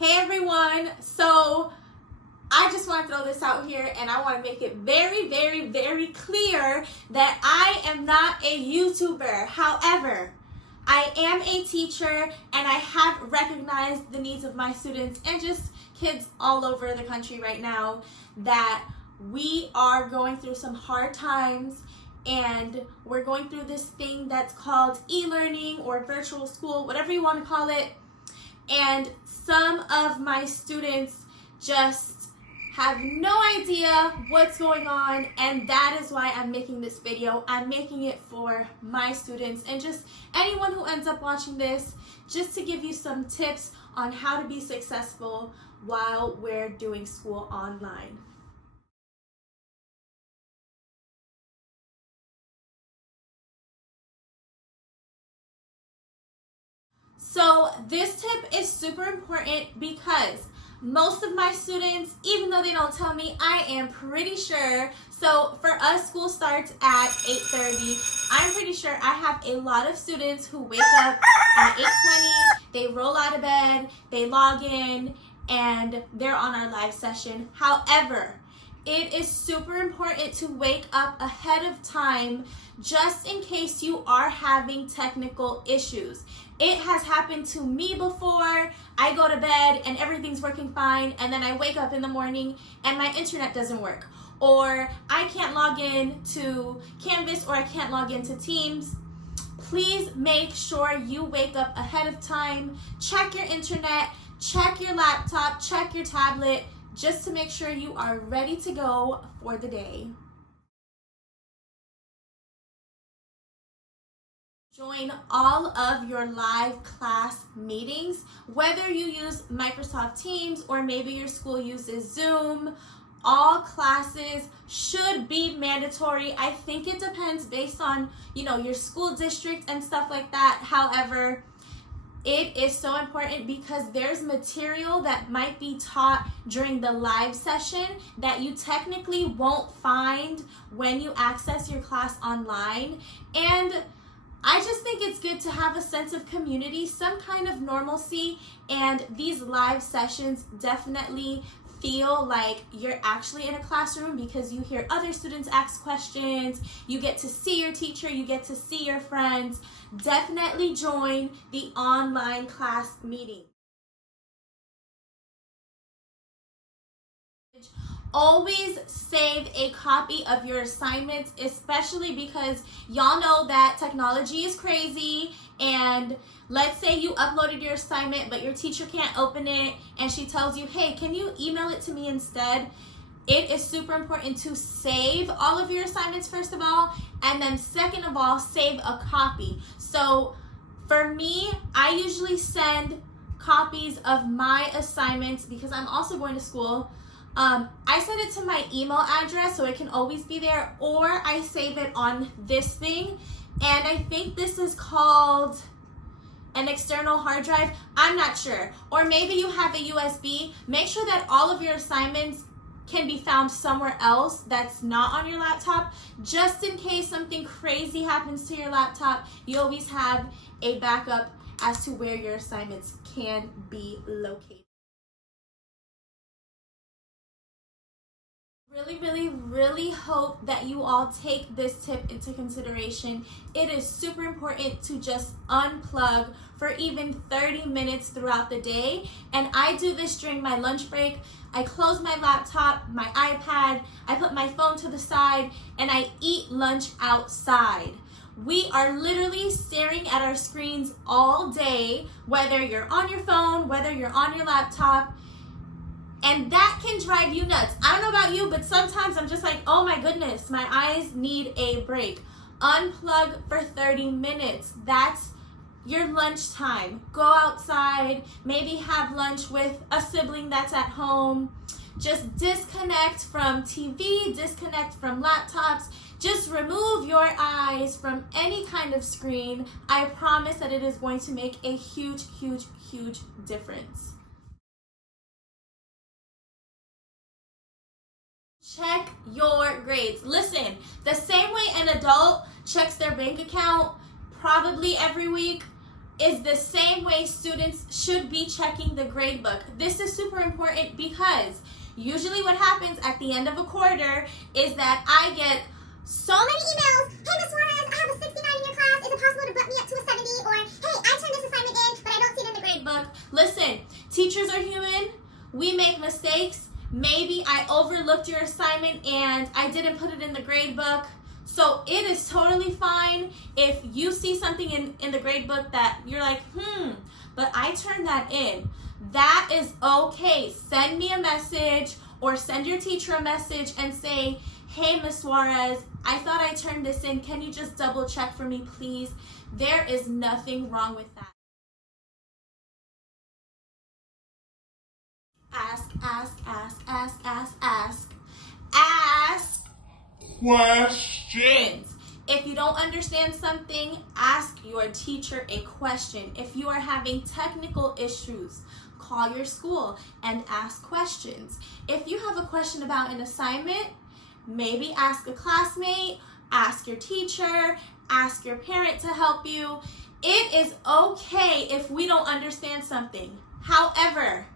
Hey everyone, so I just want to throw this out here and I want to make it very, very, very clear that I am not a YouTuber. However, I am a teacher and I have recognized the needs of my students and just kids all over the country right now that we are going through some hard times and we're going through this thing that's called e-learning or virtual school, whatever you want to call it. And some of my students just have no idea what's going on, and that is why I'm making this video. I'm making it for my students and just anyone who ends up watching this, just to give you some tips on how to be successful while we're doing school online. So this tip is super important because most of my students, even though they don't tell me, I am pretty sure, so for us school starts at 8:30. I'm pretty sure I have a lot of students who wake up at 8:20, they roll out of bed, they log in, and they're on our live session. However, it is super important to wake up ahead of time just in case you are having technical issues. It has happened to me before. I go to bed and everything's working fine, and then I wake up in the morning and my internet doesn't work, or I can't log in to Canvas, or I can't log into Teams. Please make sure you wake up ahead of time, check your internet, check your laptop, check your tablet, just to make sure you are ready to go for the day. Join all of your live class meetings, whether you use Microsoft Teams or maybe your school uses Zoom. All classes should be mandatory. I think it depends based on, your school district and stuff like that. However, it is so important because there's material that might be taught during the live session that you technically won't find when you access your class online. And I just think it's good to have a sense of community, some kind of normalcy, and these live sessions definitely feel like you're actually in a classroom because you hear other students ask questions, you get to see your teacher, you get to see your friends. Definitely join the online class meeting. Always save a copy of your assignments, especially because y'all know that technology is crazy, and let's say you uploaded your assignment but your teacher can't open it and she tells you, hey, can you email it to me instead? It is super important to save all of your assignments first of all, and then second of all, save a copy. So for me, I usually send copies of my assignments because I'm also going to school. I send it to my email address so it can always be there, or I save it on this thing, and I think this is called an external hard drive. I'm not sure. Or maybe you have a USB. Make sure that all of your assignments can be found somewhere else that's not on your laptop. Just in case something crazy happens to your laptop, you always have a backup as to where your assignments can be located. Really hope that you all take this tip into consideration. It is super important to just unplug for even 30 minutes throughout the day. And I do this during my lunch break. I close my laptop, my iPad, I put my phone to the side, and I eat lunch outside. We are literally staring at our screens all day, whether you're on your phone, whether you're on your laptop, and that can drive you nuts. I don't know about you, but sometimes I'm just like, oh my goodness, my eyes need a break. Unplug for 30 minutes. That's your lunchtime. Go outside, maybe have lunch with a sibling that's at home. Just disconnect from TV, disconnect from laptops. Just remove your eyes from any kind of screen. I promise that it is going to make a huge, huge, huge difference. Check your grades. Listen, the same way an adult checks their bank account probably every week, is the same way students should be checking the grade book. This is super important because usually what happens at the end of a quarter is that I get so many emails. Hey, Miss Suarez, I have a 69 in your class. Is it possible to bump me up to a 70? Or, hey, I turned this assignment in, but I don't see it in the grade book. Listen, teachers are human. We make mistakes. Maybe I overlooked your assignment and I didn't put it in the grade book. So it is totally fine if you see something in the grade book that you're like, but I turned that in. That is okay. Send me a message or send your teacher a message and say, hey, Miss Suarez, I thought I turned this in. Can you just double check for me, please? There is nothing wrong with that. Ask questions. If you don't understand something, ask your teacher a question. If you are having technical issues, call your school and ask questions. If you have a question about an assignment, maybe ask a classmate, ask your teacher, ask your parent to help you. It is okay if we don't understand something. However,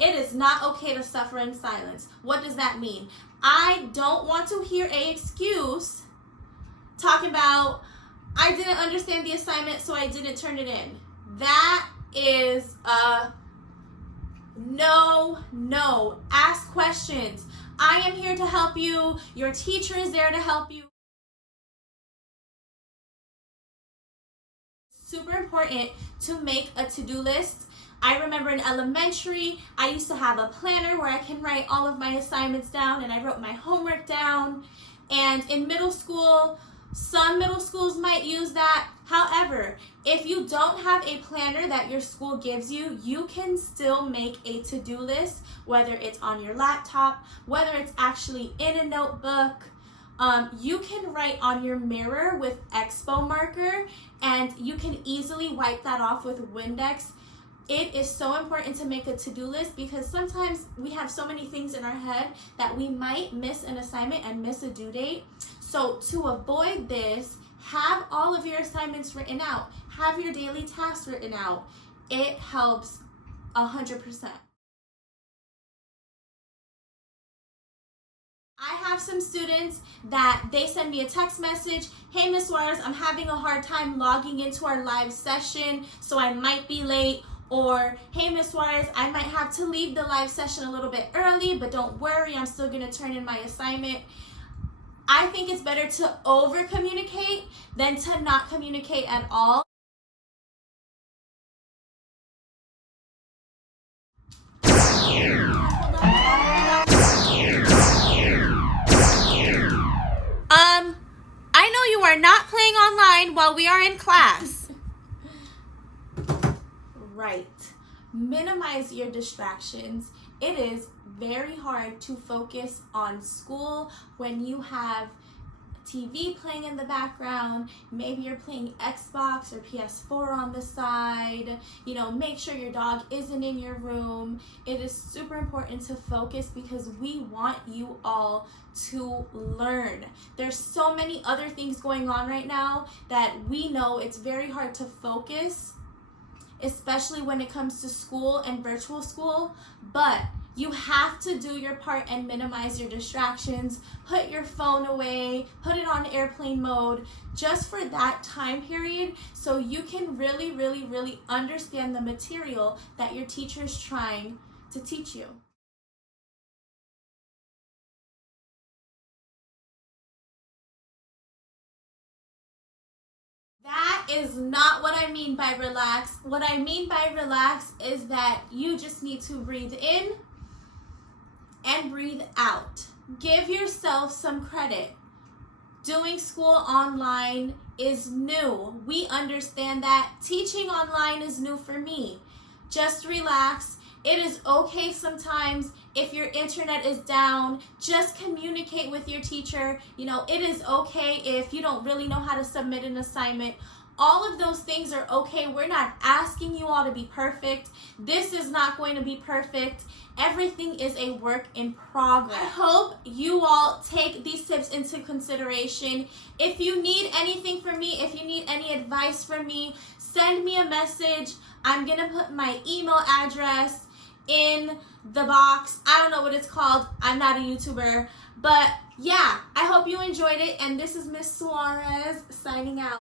it is not okay to suffer in silence. What does that mean? I don't want to hear an excuse talking about, I didn't understand the assignment, so I didn't turn it in. That is a no. Ask questions. I am here to help you. Your teacher is there to help you. Super important to make a to-do list. I remember in elementary, I used to have a planner where I can write all of my assignments down and I wrote my homework down. And in middle school, some middle schools might use that. However, if you don't have a planner that your school gives you, you can still make a to-do list, whether it's on your laptop, whether it's actually in a notebook. You can write on your mirror with Expo marker and you can easily wipe that off with Windex. It is so important to make a to-do list because sometimes we have so many things in our head that we might miss an assignment and miss a due date. So to avoid this, have all of your assignments written out. Have your daily tasks written out. It helps 100%. I have some students that they send me a text message, hey Miss Suarez, I'm having a hard time logging into our live session, so I might be late. Or, hey Miss Suarez, I might have to leave the live session a little bit early, but don't worry, I'm still gonna turn in my assignment. I think it's better to over communicate than to not communicate at all. I know you are not playing online while we are in class. Right. Minimize your distractions. It is very hard to focus on school when you have TV playing in the background. Maybe you're playing Xbox or PS4 on the side. You know, make sure your dog isn't in your room. It is super important to focus because we want you all to learn. There's so many other things going on right now that we know it's very hard to focus, especially when it comes to school and virtual school, but you have to do your part and minimize your distractions. Put your phone away, put it on airplane mode, just for that time period so you can really understand the material that your teacher is trying to teach you. That is not what I mean by relax. What I mean by relax is that you just need to breathe in and breathe out. Give yourself some credit. Doing school online is new. We understand that. Teaching online is new for me. Just relax. It is okay sometimes if your internet is down. Just communicate with your teacher. You know, it is okay if you don't really know how to submit an assignment. All of those things are okay. We're not asking you all to be perfect. This is not going to be perfect. Everything is a work in progress. I hope you all take these tips into consideration. If you need anything from me, if you need any advice from me, send me a message. I'm gonna put my email address in the box. I don't know what it's called. I'm not a YouTuber. But yeah, I hope you enjoyed it. And this is Miss Suarez signing out.